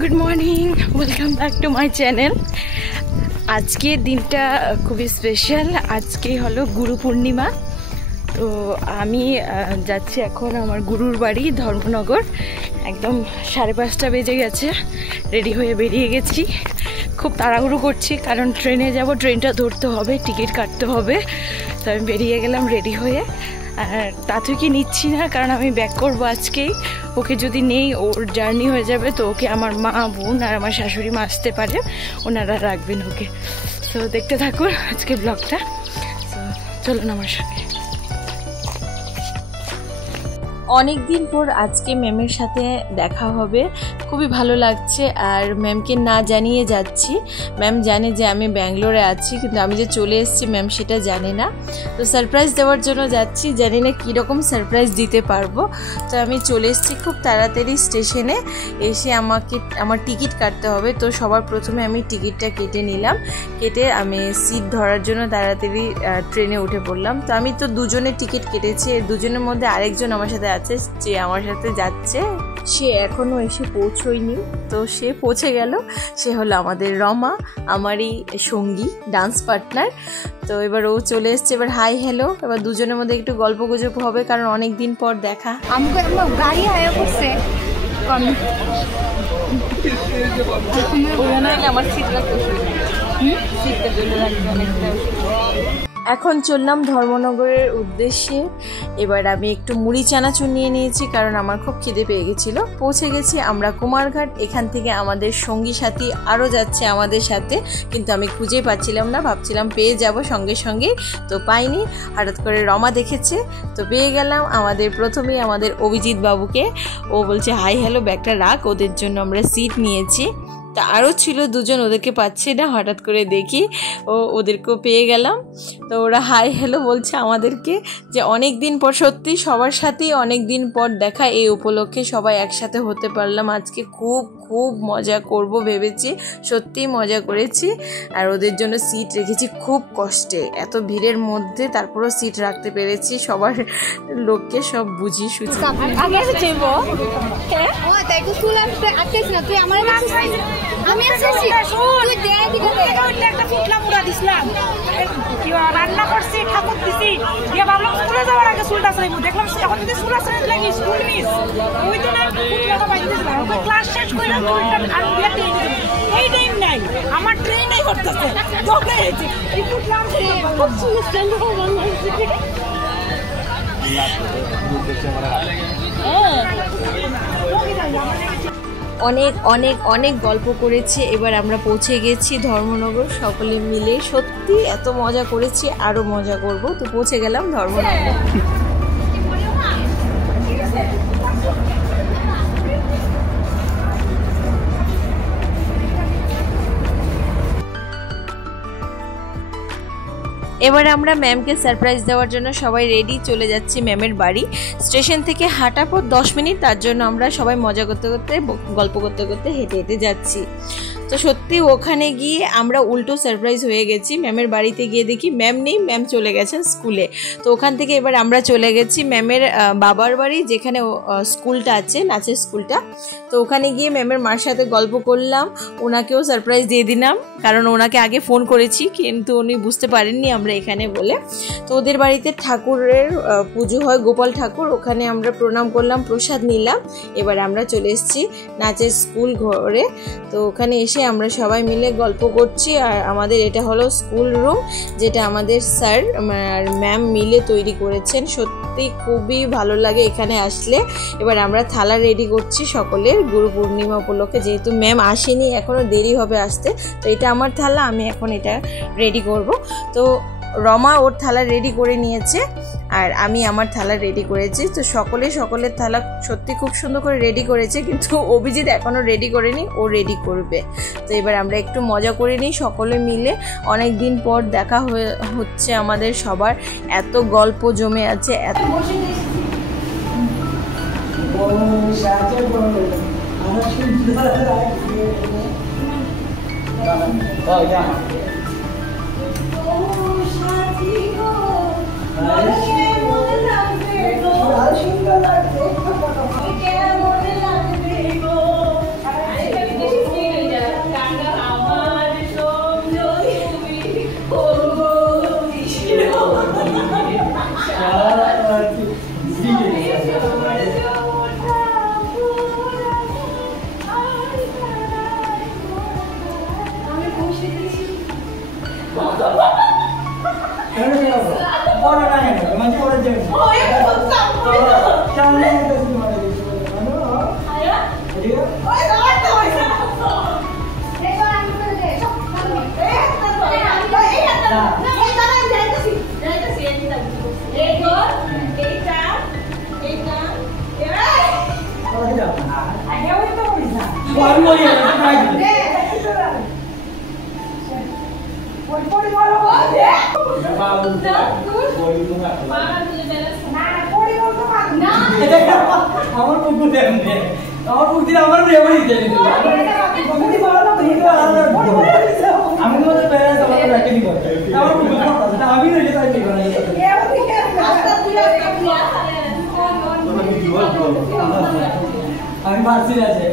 Good morning, welcome back to my channel. আজকের দিনটা খুবই স্পেশাল। আজকে হলো গুরু পূর্ণিমা। তো আমি যাচ্ছি এখন আমার গুরুর বাড়ি ধর্মনগর। একদম 5:30 বেজে গেছে, রেডি হয়ে বেরিয়ে গেছি। খুব তাড়াহুড়ো করছি কারণ ট্রেনে যাব, ট্রেনটা ধরতে হবে, টিকিট কাটতে হবে। তো আমি বেরিয়ে গেলাম রেডি হয়ে। আর তাতেও নিচ্ছি না কারণ আমি ব্যাক করবো আজকেই। ওকে যদি নেই ওর জার্নি হয়ে যাবে, তো ওকে আমার মা, বোন আর আমার শাশুড়ি মা আসতে পারে, ওনারা রাখবেন ওকে। তো দেখতে থাকুন আজকে ব্লগটা। তো চলুন আমার সঙ্গে। অনেক দিন পর আজকে ম্যামের সাথে দেখা হবে, খুবই ভালো লাগছে। আর ম্যামকে না জানিয়ে যাচ্ছি। ম্যাম জানে যে আমি ব্যাঙ্গালোরে আছি, কিন্তু আমি যে চলে এসেছি ম্যাম সেটা জানে না। তো সারপ্রাইজ দেওয়ার জন্য যাচ্ছি, জানি না কীরকম সারপ্রাইজ দিতে পারবো। তো আমি চলে এসেছি খুব তাড়াতাড়ি স্টেশনে। এসে আমার টিকিট কাটতে হবে। তো সবার প্রথমে আমি টিকিটটা কেটে নিলাম। কেটে আমি সিট ধরার জন্য তাড়াতাড়ি ট্রেনে উঠে পড়লাম। তো আমি তো দুজনের টিকিট কেটেছি, দুজনের মধ্যে আরেকজন আমার সাথে আছে, যে আমার সাথে যাচ্ছে। সে এখনো এসে পৌঁছয়নি, তো সে পৌঁছে গেল। সে হলো আমাদের রমা, আমারই সঙ্গী, ডান্স পার্টনার। তো এবার ও চলে এসছে। এবার হাই হ্যালো, এবার দুজনের মধ্যে একটু গল্প গুজব হবে কারণ অনেক দিন পর দেখা। গাড়ি হায়া করছে আমার এখন চললাম ধর্মনগরের উদ্দেশ্যে। এবার আমি একটু মুড়ি চানাচুর নিয়ে নিয়েছি কারণ আমার খুব খিদে পেয়ে গেছিলো। পৌঁছে গেছি আমরা কুমারঘাট। এখান থেকে আমাদের সঙ্গী সাথী আরও যাচ্ছে আমাদের সাথে, কিন্তু আমি খুঁজেই পাচ্ছিলাম না, ভাবছিলাম পেয়ে যাব সঙ্গে সঙ্গেই, তো পাইনি। হঠাৎ করে রমা দেখেছে, তো পেয়ে গেলাম প্রথমেই আমাদের অভিজিৎ বাবুকে। ও বলছে হাই হ্যালো, ব্যাগটা রাখ, ওদের জন্য আমরা সিট নিয়েছি। তা আরও ছিল দুজন, ওদেরকে পাচ্ছি না, হঠাৎ করে দেখি ওদেরকেও পেয়ে গেলাম। তো ওরা হাই হ্যালো বলছে আমাদেরকে, যে অনেক দিন পর, সত্যি সবার সাথেই অনেক দিন পর দেখা। এই উপলক্ষে সবাই একসাথে হতে পারলাম আজকে। খুব খুব মজা করব ভেবেছি, সত্যিই মজা করেছি। আর ওদের জন্য সিট রেখেছি খুব কষ্টে, এত ভিড়ের মধ্যে তারপরও সিট রাখতে পেরেছি। সবার লোককে সব বুঝি সুঝি। আমি রান্না করছি, ঠাকুর দিছি, ভাবলাম স্কুলে যাওয়ার আগে চুলটা চাইবো, দেখলাম এখন যদি চুলা চাই লাগে স্কুল মিস। ওই দিন ক্লাস শেষ করে এই টাইম নাই, আমার ট্রেনই করতেছে। অনেক অনেক অনেক গল্প করেছি। এবার আমরা পৌঁছে গেছি ধর্মনগর, সকলে মিলে সত্যি এত মজা করেছি, আরও মজা করব। তো পৌঁছে গেলাম ধর্মনগর। এবার আমরা ম্যামকে সারপ্রাইজ দেওয়ার জন্য সবাই রেডি, চলে যাচ্ছি ম্যামের বাড়ি। স্টেশন থেকে হাঁটা পথ 10 মিনিট, তার জন্য আমরা সবাই মজা করতে করতে, গল্প করতে করতে হেঁটে হেঁটে যাচ্ছি। তো সত্যি ওখানে গিয়ে আমরা উল্টো সারপ্রাইজ হয়ে গেছি। ম্যামের বাড়িতে গিয়ে দেখি ম্যাম নেই, ম্যাম চলে গেছেন স্কুলে। তো ওখান থেকে এবার আমরা চলে গেছি ম্যামের বাবার বাড়ি, যেখানে স্কুলটা আছে, নাচের স্কুলটা। তো ওখানে গিয়ে ম্যামের মার সাথে গল্প করলাম, ওনাকেও সারপ্রাইজ দিয়ে দিলাম কারণ ওনাকে আগে ফোন করেছি, কিন্তু উনি বুঝতে পারেননি আমরা এখানে বলে। তো ওদের বাড়িতে ঠাকুরের পুজো হয়, গোপাল ঠাকুর, ওখানে আমরা প্রণাম করলাম, প্রসাদ নিলাম। এবার আমরা চলে এসেছি নাচের স্কুল ঘরে। তো ওখানে এসে আমরা সবাই মিলে গল্প করছি। আর আমাদের এটা হলো স্কুল রুম, যেটা আমাদের স্যার আর ম্যাম মিলে তৈরি করেছেন। সত্যি খুবই ভালো লাগে এখানে আসলে। এবার আমরা থালা রেডি করছি সকলের গুরু পূর্ণিমা উপলক্ষে, যেহেতু ম্যাম আসেনি, এখনও দেরি হবে আসতে। তো এটা আমার থালা, আমি এখন এটা রেডি করব। তো রমা ওর থালা রেডি করে নিয়েছে আর আমি আমার থালা রেডি করেছি। তো সকলের থালা সত্যি খুব সুন্দর করে রেডি করেছে, কিন্তু অভিজিৎ এখনও রেডি করেনি, ও রেডি করবে। তো এবার আমরা একটু মজা করে নিই সকলে মিলে। অনেক দিন পর দেখা হচ্ছে আমাদের সবার, এত গল্প জমে আছে, এত আমি পারছি না যে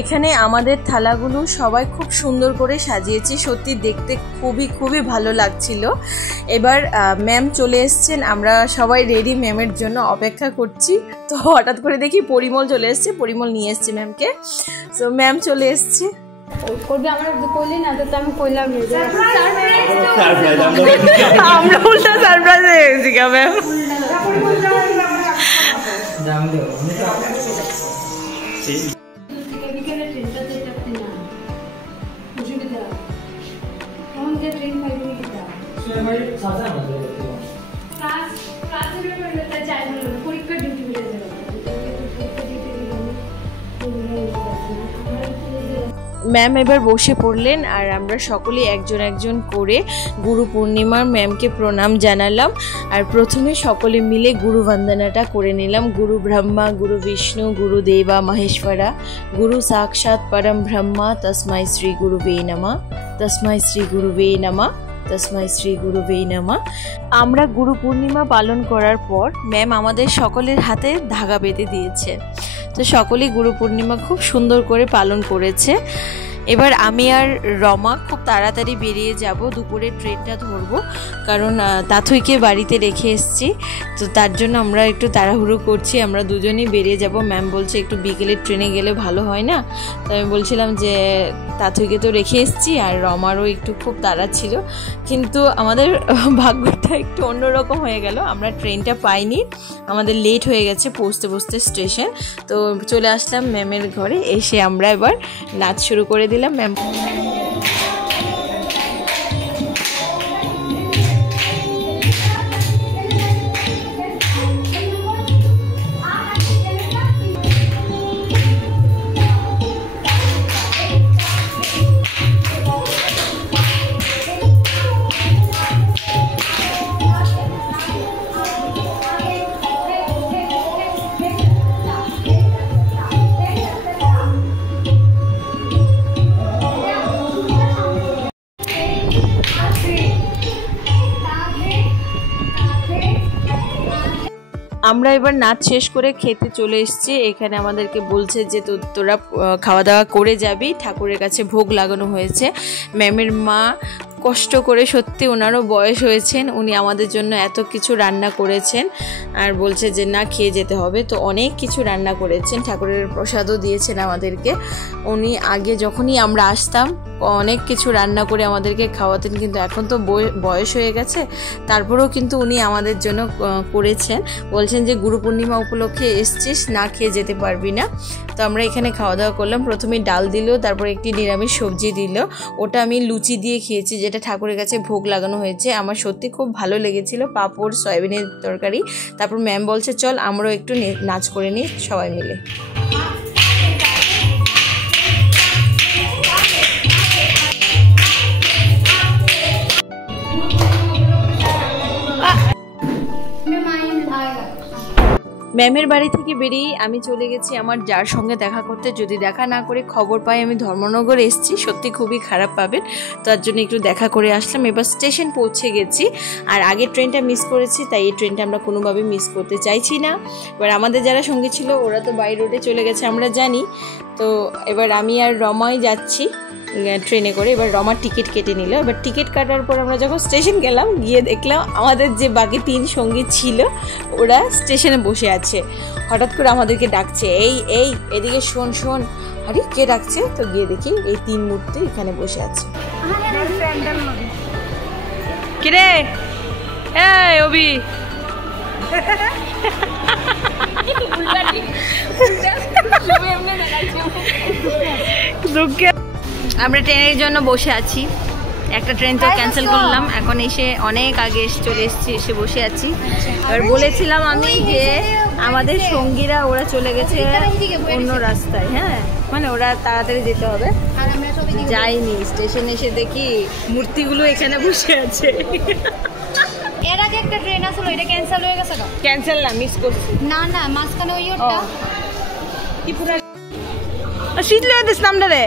এখানে আমাদের থালাগুলো সবাই খুব সুন্দর করে সাজিয়েছি, সত্যি দেখতে খুবই ভালো লাগছিল। এবার ম্যাম চলে এসছেন, আমরা সবাই রেডি ম্যামের জন্য অপেক্ষা করছি। তো হঠাৎ করে দেখি পরিমল চলে এসছে, পরিমল নিয়ে এসছে ম্যামকে। তো ম্যাম চলে এসছে, আমরা উল্টা সারপ্রাইজ হয়ে গেছি ম্যাম। ম্যাম এবার বসে পড়লেন আর আমরা সকলে একজন একজন করে গুরু পূর্ণিমার ম্যামকে প্রণাম জানালাম। আর প্রথমে সকলে মিলে গুরু বন্দনাটা করে নিলাম। গুরু ব্রহ্মা, গুরু বিষ্ণু, গুরু দেবা মহেশ্বরা, গুরু সাক্ষাৎ পরম ব্রহ্মা, তস্মাই শ্রী গুরুবে নমঃ, তস্মাই শ্রী গুরুবে নমঃ, তস্মাই শ্রী গুরুবে নমঃ। আমরা গুরু পূর্ণিমা পালন করার পর ম্যাম আমাদের সকলের হাতে ধাগা বেঁধে দিয়েছে। তো সকলেই গুরু পূর্ণিমা খুব সুন্দর করে পালন করেছে। এবার আমি আর রমা খুব তাড়াতাড়ি বেরিয়ে যাব, দুপুরে ট্রেনটা ধরবো, কারণ তাথুইকে বাড়িতে রেখে এসেছি। তো তার জন্য আমরা একটু তাড়াহুড়ো করছি, আমরা দুজনেই বেরিয়ে যাব। ম্যাম বলছে একটু বিকেলের ট্রেনে গেলে ভালো হয় না। তো আমি বলছিলাম যে তাথুইকে তো রেখে এসেছি, আর রমারও একটু খুব তাড়া ছিল, কিন্তু আমাদের ভাগ্যটা একটু অন্যরকম হয়ে গেল। আমরা ট্রেনটা পাইনি, আমাদের লেট হয়ে গেছে পৌঁছতে স্টেশন। তো চলে আসলাম ম্যামের ঘরে, এসে আমরা এবার নাচ শুরু করে দিলাম। ম্যাম আমরা এবার নাচ শেষ করে খেতে চলে এসেছি। এখানে আমাদেরকে বলছে যে তোরা খাওয়া দাওয়া করে যাবি, ঠাকুরের কাছে ভোগ লাগানো হয়েছে। ম্যামের মা কষ্ট করে, সত্যি ওনারও বয়স হয়েছেন, উনি আমাদের জন্য এত কিছু রান্না করেছেন আর বলছে যে না খেয়ে যেতে হবে। তো অনেক কিছু রান্না করেছেন, ঠাকুরের প্রসাদও দিয়েছেন আমাদেরকে। উনি আগে যখনই আমরা আসতাম অনেক কিছু রান্না করে আমাদেরকে খাওয়াতেন, কিন্তু এখন তো বয়স হয়ে গেছে, তারপরেও কিন্তু উনি আমাদের জন্য করেছেন। বলছেন যে গুরু পূর্ণিমা উপলক্ষে এসছিস, না খেয়ে যেতে পারবি না। তো আমরা এখানে খাওয়া দাওয়া করলাম। প্রথমে ডাল দিল, তারপর একটি নিরামিষ সবজি দিল, ওটা আমি লুচি দিয়ে খেয়েছি, যেটা ঠাকুরের কাছে ভোগ লাগানো হয়েছে। আমার সত্যি খুব ভালো লেগেছিল, পাঁপড়, সয়াবিনের তরকারি। তারপর ম্যাম বলছে চল আমরাও একটু নাচ করে নিই সবাই মিলে। ম্যামের বাড়ি থেকে বেরিয়ে আমি চলে গেছি আমার যার সঙ্গে দেখা করতে। যদি দেখা না করে খবর পাই আমি ধর্মনগর এসেছি, সত্যি খুবই খারাপ পাবেন, তার জন্য একটু দেখা করে আসলাম। এবার স্টেশন পৌঁছে গেছি, আর আগের ট্রেনটা মিস করেছি, তাই এই ট্রেনটা আমরা কোনোভাবে মিস করতে চাইছি না। এবার আমাদের যারা সঙ্গে ছিল ওরা তো বাই রোডে চলে গেছে আমরা জানি। তো এবার আমি আর রমাই যাচ্ছি ট্রেনে করে। এবার রমার টিকিট কেটে নিল। এবার টিকিট কাটার পর আমরা যখন স্টেশন গেলাম, গিয়ে দেখলাম আমাদের যে বাকি 3 সঙ্গী ছিল ওরা স্টেশনে বসে আছে। হঠাৎ করে আমাদেরকে ডাকছে, এই এই এদিকে শোন শোন। আরে কে ডাকছে? তো গিয়ে দেখি এই 3 মূর্তি এখানে বসে আছে। কিরে এই অভি, আমরা ট্রেনের জন্য বসে আছি। একটা ট্রেন তো ক্যান্সেল করলাম, এখন এসে অনেক আগে চলে এসেছি, এসে বসে আছি। এবার বলেছিলাম আমি যে আমাদের সঙ্গীরা ওরা চলে গেছে অন্য রাস্তায়, হ্যাঁ মানে ওরা তাড়াতাড়ি যেতে হবে। যাইনি, স্টেশনে এসে দেখি মূর্তিগুলো এখানে বসে আছে। এর আগে একটা ট্রেন আসলো, এটা ক্যান্সেল হয়ে গেছে। ক্যান্সেল না, মিস করছি। না না, মাঝখানে ওই ওটা কি পুরো শীত লয়ে দিস নামটা রে।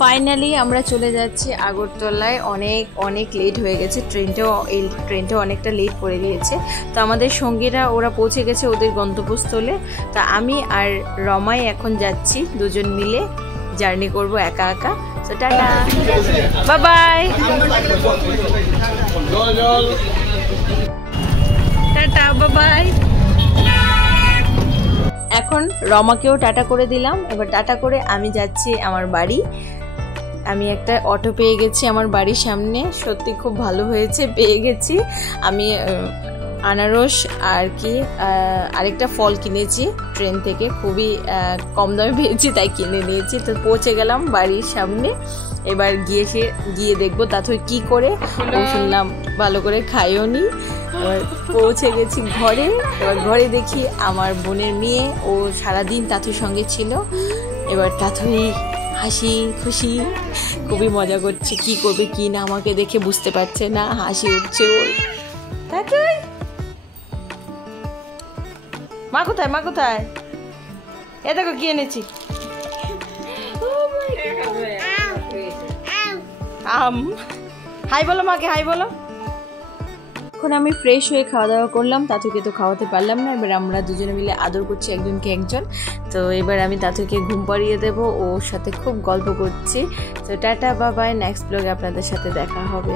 ফাইনালি আমরা চলে যাচ্ছি আগরতলায়। অনেক লেট হয়ে গেছে, ট্রেনটাও অনেকটা লেট করে দিয়েছে। তো আমাদের সঙ্গীরা ওরা পৌঁছে গেছে ওদের গন্তব্যস্থলে। তা আমি আর রমাই এখন যাচ্ছি, দুজন মিলে জার্নি করব একা একা। তো tata, bye bye, tata, bye bye. এখন রমাকেও টাটা করে দিলাম। এবার টাটা করে আমি যাচ্ছি আমার বাড়ি। আমি একটা অটো পেয়ে গেছি আমার বাড়ির সামনে, সত্যি খুব ভালো হয়েছে পেয়ে গেছি। আমি আনারস আর কি আরেকটা ফল কিনেছি ট্রেন থেকে, খুবই কম দামে পেয়েছি তাই কিনে নিয়েছি। তো পৌঁছে গেলাম বাড়ির সামনে। এবার গিয়ে দেখবো তাতে কি করে, শুনলাম ভালো করে খাইও নি। এবার পৌঁছে গেছি ঘরে। এবার ঘরে দেখি আমার বোনের মেয়ে, ও সারাদিন তাতুর সঙ্গে ছিল। এবার তাতুই হাসি খুশি খুবই মজা করছে, কি করবে কি না আমাকে দেখে বুঝতে পারছে না, হাসি উঠছে ওর। তাতুই মা কোথায়, মা কোথায়? এ দেখো কি এনেছি, আম। হাই বলো মাকে, হাই বলো। এখন আমি ফ্রেশ হয়ে খাওয়া দাওয়া করলাম। তাতুকে তো খাওয়াতে পারলাম না, এবার আমরা দুজনে মিলে আদর করছি একজনকে একজন। তো এবার আমি তাতুকে ঘুম পাড়িয়ে দেবো, ওর সাথে খুব গল্প করছি। তো টাটা, বাই বাই, নেক্সট ব্লগে আপনাদের সাথে দেখা হবে।